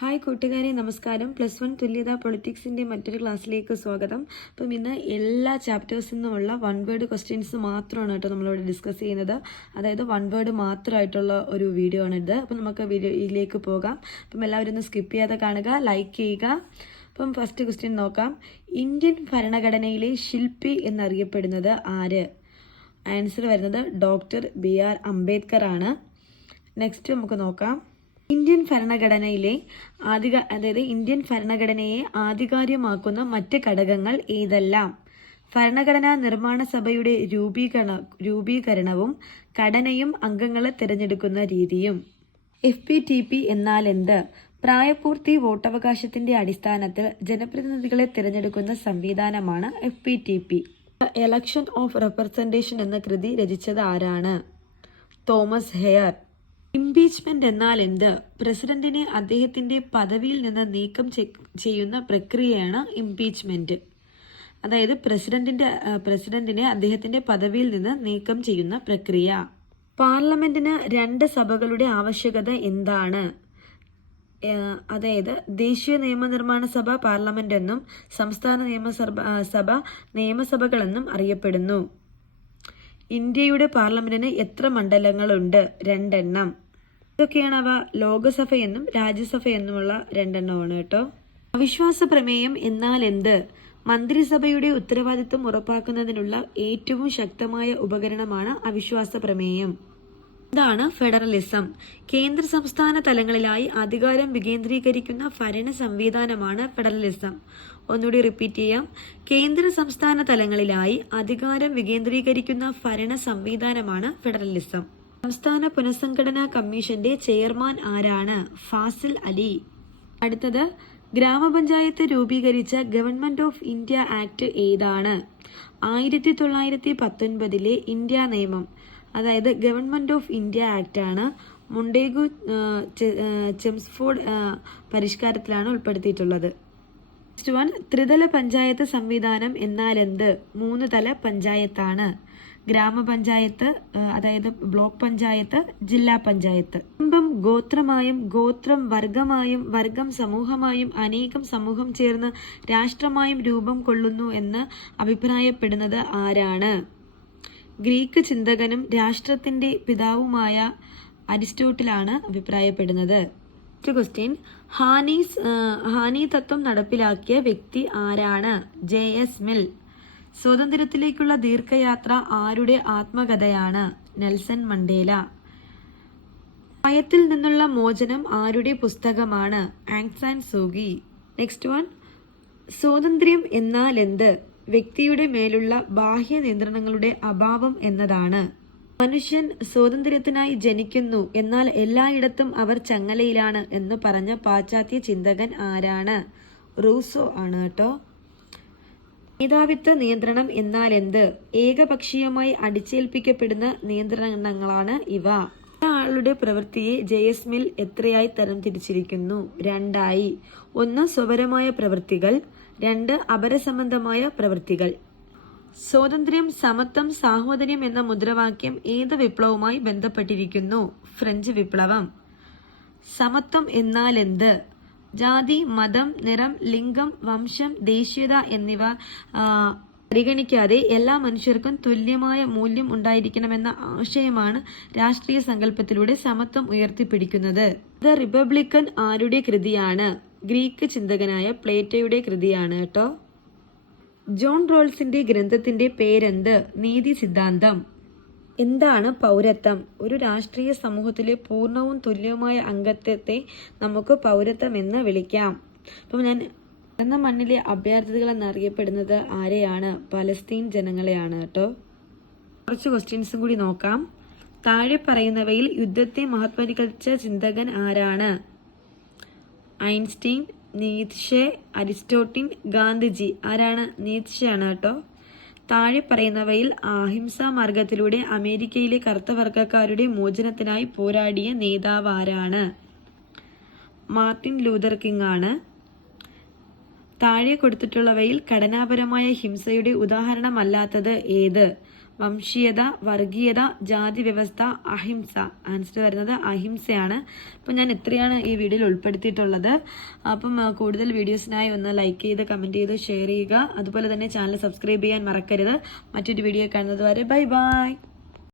Hi കൂട്ടുകാരെ നമസ്കാരം. Plus one തുല്യത പൊളിറ്റിക്സിന്റെ മറ്റൊരു ക്ലാസ്സിലേക്ക് സ്വാഗതം. അപ്പം ഇന്ന് എല്ലാ ചാപ്റ്റേഴ്സിൽ നിന്നുമുള്ള വൺ വേർഡ് ക്വസ്റ്റ്യൻസ് മാത്രമാണ് കേട്ടോ നമ്മളിവിടെ ഡിസ്കസ് ചെയ്യുന്നത്. അതായത് വൺ വേർഡ് മാത്രമായിട്ടുള്ള ഒരു വീഡിയോ ആണിത് അപ്പം നമുക്ക് വീഡിയോയിലേക്ക് പോകാം. അപ്പം എല്ലാവരും ഒന്ന് സ്കിപ്പ് ചെയ്യാതെ കാണുക ലൈക്ക് ചെയ്യുക. അപ്പം ഫസ്റ്റ് ക്വസ്റ്റ്യൻ നോക്കാം. ഇന്ത്യൻ ഭരണഘടനയിലെ ശില്പി എന്നറിയപ്പെടുന്നത് ആര്? ആൻസർ വരുന്നത് ഡോക്ടർ ബി ആർ അംബേദ്കർ ആണ്. നെക്സ്റ്റ് നമുക്ക് നോക്കാം. ഇന്ത്യൻ ഭരണഘടനയിലെ ആധിക അതായത് ഇന്ത്യൻ ഭരണഘടനയെ ആധികാരികമാക്കുന്ന മറ്റ് ഘടകങ്ങൾ ഏതെല്ലാം? ഭരണഘടനാ നിർമ്മാണ സഭയുടെ രൂപീകരണ രൂപീകരണവും ഘടനയും അംഗങ്ങളെ തിരഞ്ഞെടുക്കുന്ന രീതിയും. എഫ് പി ടി പി എന്നാൽ എന്ത്? പ്രായപൂർത്തി വോട്ടവകാശത്തിന്റെ അടിസ്ഥാനത്തിൽ ജനപ്രതിനിധികളെ തിരഞ്ഞെടുക്കുന്ന സംവിധാനമാണ് F P T P election of representation എന്ന കൃതി രചിച്ചത് ആരാണ്? Thomas hair. ഇംപീച്ച്മെന്റ് എന്നാൽ എന്ത്? പ്രസിഡന്റിനെ അദ്ദേഹത്തിന്റെ പദവിയിൽ നിന്ന് നീക്കം ചെയ്യുന്ന പ്രക്രിയയാണ് ഇംപീച്ച്മെന്റ് അതായത് പ്രസിഡന്റിന്റെ പ്രസിഡന്റിനെ അദ്ദേഹത്തിന്റെ പദവിയിൽ നിന്ന് നീക്കം ചെയ്യുന്ന പ്രക്രിയ. പാർലമെന്റിന് രണ്ട് സഭകളുടെ ആവശ്യകത എന്താണ്? അതായത് ദേശീയ നിയമനിർമ്മാണ സഭ പാർലമെന്റ് എന്നും സംസ്ഥാന നിയമസഭ സഭ നിയമസഭകളെന്നും അറിയപ്പെടുന്നു. ഇന്ത്യയുടെ പാർലമെന്റിന് എത്ര മണ്ഡലങ്ങളുണ്ട്? രണ്ടെണ്ണം. ഇതൊക്കെയാണ് അവ ലോകസഭ എന്നും രാജ്യസഭ എന്നുമുള്ള രണ്ടെണ്ണമാണ് കേട്ടോ. അവിശ്വാസ പ്രമേയം എന്നാൽ എന്ത്? മന്ത്രിസഭയുടെ ഉത്തരവാദിത്വം ഉറപ്പാക്കുന്നതിനുള്ള ഏറ്റവും ശക്തമായ ഉപകരണമാണ് അവിശ്വാസ പ്രമേയം ഇതാണ് ഫെഡറലിസം. കേന്ദ്ര സംസ്ഥാന തലങ്ങളിലായി അധികാരം വികേന്ദ്രീകരിക്കുന്ന ഭരണ സംവിധാനമാണ് ഫെഡറലിസം. ഒന്നുകൂടി റിപ്പീറ്റ് ചെയ്യാം. കേന്ദ്ര സംസ്ഥാന തലങ്ങളിലായി അധികാരം വികേന്ദ്രീകരിക്കുന്ന ഭരണ സംവിധാനമാണ് ഫെഡറലിസം. സംസ്ഥാന പുനഃസംഘടനാ കമ്മീഷന്റെ ചെയർമാൻ ആരാണ്? ഫാസിൽ അലി. അടുത്തത് ഗ്രാമപഞ്ചായത്ത് രൂപീകരിച്ച ഗവൺമെന്റ് ഓഫ് ഇന്ത്യ ആക്ട് ഏതാണ്? ആയിരത്തി തൊള്ളായിരത്തി പത്തൊൻപതിലെ ഇന്ത്യ നിയമം. അതായത് ഗവൺമെന്റ് ഓഫ് ഇന്ത്യ ആക്ട് ആണ് മുണ്ടേഗു ചെംസ്ഫോർഡ് പരിഷ്കാരത്തിലാണ് ഉൾപ്പെടുത്തിയിട്ടുള്ളത്. നെക്സ്റ്റ് വൺ ത്രിതല പഞ്ചായത്ത് സംവിധാനം എന്നാൽ എന്ത്? മൂന്ന് തല പഞ്ചായത്താണ്. ഗ്രാമപഞ്ചായത്ത് അതായത് ബ്ലോക്ക് പഞ്ചായത്ത് ജില്ലാ പഞ്ചായത്ത്. കുടുംബം ഗോത്രമായും ഗോത്രം വർഗമായും വർഗം സമൂഹമായും അനേകം സമൂഹം ചേർന്ന് രാഷ്ട്രമായും രൂപം കൊള്ളുന്നു എന്ന് അഭിപ്രായപ്പെടുന്നത് ആരാണ്? ഗ്രീക്ക് ചിന്തകനും രാഷ്ട്രത്തിന്റെ പിതാവുമായ അരിസ്റ്റോട്ടിലാണ് അഭിപ്രായപ്പെടുന്നത്. ക്വസ്റ്റ്യൻ ഹാനീസ് ഹാനി തത്വം നടപ്പിലാക്കിയ വ്യക്തി ആരാണ്? J S Mill. സ്വാതന്ത്ര്യത്തിലേക്കുള്ള ദീർഘയാത്ര ആരുടെ ആത്മകഥയാണ്? Nelson Mandela. ഭയത്തിൽ നിന്നുള്ള മോചനം ആരുടെ പുസ്തകമാണ്? ആങ്സാൻ സോഗി നെക്സ്റ്റ് വൺ സ്വാതന്ത്ര്യം എന്നാൽ എന്ത്? വ്യക്തിയുടെ മേലുള്ള ബാഹ്യ നിയന്ത്രണങ്ങളുടെ അഭാവം എന്നതാണ്. മനുഷ്യൻ സ്വാതന്ത്ര്യത്തിനായി ജനിക്കുന്നു. എന്നാൽ എല്ലായിടത്തും അവർ ചങ്ങലയിലാണ് എന്ന് പറഞ്ഞ പാശ്ചാത്യ ചിന്തകൻ ആരാണ്? റൂസോ ആണ് കേട്ടോ. മേധാവിത്വ നിയന്ത്രണം എന്നാൽ എന്ത്? ഏകപക്ഷീയമായി അടിച്ചേൽപ്പിക്കപ്പെടുന്ന നിയന്ത്രണങ്ങളാണ് ഇവ. ഒരാളുടെ പ്രവൃത്തിയെ ജയസ്മിൽ എത്രയായി തരം തിരിച്ചിരിക്കുന്നു? രണ്ടായി. ഒന്ന് സ്വപരമായ പ്രവൃത്തികൾ രണ്ട് അപരസംബന്ധമായ പ്രവൃത്തികൾ. സ്വാതന്ത്ര്യം സമത്വം സാഹോദര്യം എന്ന മുദ്രാവാക്യം ഏത് വിപ്ലവവുമായി ബന്ധപ്പെട്ടിരിക്കുന്നു? ഫ്രഞ്ച് വിപ്ലവം. സമത്വം എന്നാൽ എന്ത് ജാതി മതം നിറം ലിംഗം വംശം ദേശീയത എന്നിവ പരിഗണിക്കാതെ എല്ലാ മനുഷ്യർക്കും തുല്യമായ മൂല്യം ഉണ്ടായിരിക്കണമെന്ന ആശയമാണ് രാഷ്ട്രീയ സങ്കല്പത്തിലൂടെ സമത്വം ഉയർത്തിപ്പിടിക്കുന്നത്. ദ റിപ്പബ്ലിക്കൻ ആരുടെ കൃതിയാണ്? ഗ്രീക്ക് ചിന്തകനായ പ്ലേറ്റോയുടെ കൃതിയാണ് കേട്ടോ. ജോൺ റോൾസിന്റെ ഗ്രന്ഥത്തിന്റെ പേരെന്ത്? നീതി സിദ്ധാന്തം. എന്താണ് പൗരത്വം? ഒരു രാഷ്ട്രീയ സമൂഹത്തിലെ പൂർണവും തുല്യവുമായ അംഗത്വത്തെ നമുക്ക് പൗരത്വം എന്ന് വിളിക്കാം. അപ്പം ഞാൻ എന്ന മണ്ണിലെ അഭയാർത്ഥികൾ എന്നറിയപ്പെടുന്നത് ആരെയാണ്? പലസ്തീൻ ജനങ്ങളെയാണ് കേട്ടോ. കുറച്ച് ക്വസ്റ്റ്യൻസും കൂടി നോക്കാം. താഴെ പറയുന്നവയിൽ യുദ്ധത്തെ മഹത്വവൽക്കരിച്ച ചിന്തകൻ ആരാണ്? Einstein Nietzsche Aristotle Gandhiji. ആരാണ് നീത്ഷെയാണ് കേട്ടോ? താഴെ പറയുന്നവയിൽ അഹിംസാ മാർഗത്തിലൂടെ അമേരിക്കയിലെ കറുത്ത വർഗക്കാരുടെ മോചനത്തിനായി പോരാടിയ നേതാവ് ആരാണ് മാർട്ടിൻ ലൂതർ കിങ് ആണ്. താഴെ കൊടുത്തിട്ടുള്ളവയിൽ ഘടനാപരമായ ഹിംസയുടെ ഉദാഹരണമല്ലാത്തത് ഏത്? വംശീയത വർഗീയത ജാതി വ്യവസ്ഥ അഹിംസ. ആൻസർ വരുന്നത് അഹിംസയാണ്. അപ്പം ഞാൻ എത്രയാണ് ഈ വീഡിയോയിൽ ഉൾപ്പെടുത്തിയിട്ടുള്ളത്. അപ്പം കൂടുതൽ വീഡിയോസിനായി ഒന്ന് ലൈക്ക് ചെയ്ത് കമന്റ് ചെയ്ത് ഷെയർ ചെയ്യുക. അതുപോലെ തന്നെ ചാനൽ സബ്സ്ക്രൈബ് ചെയ്യാൻ മറക്കരുത്. മറ്റൊരു വീഡിയോ കാണുന്നത് വരെ ബൈ ബൈ.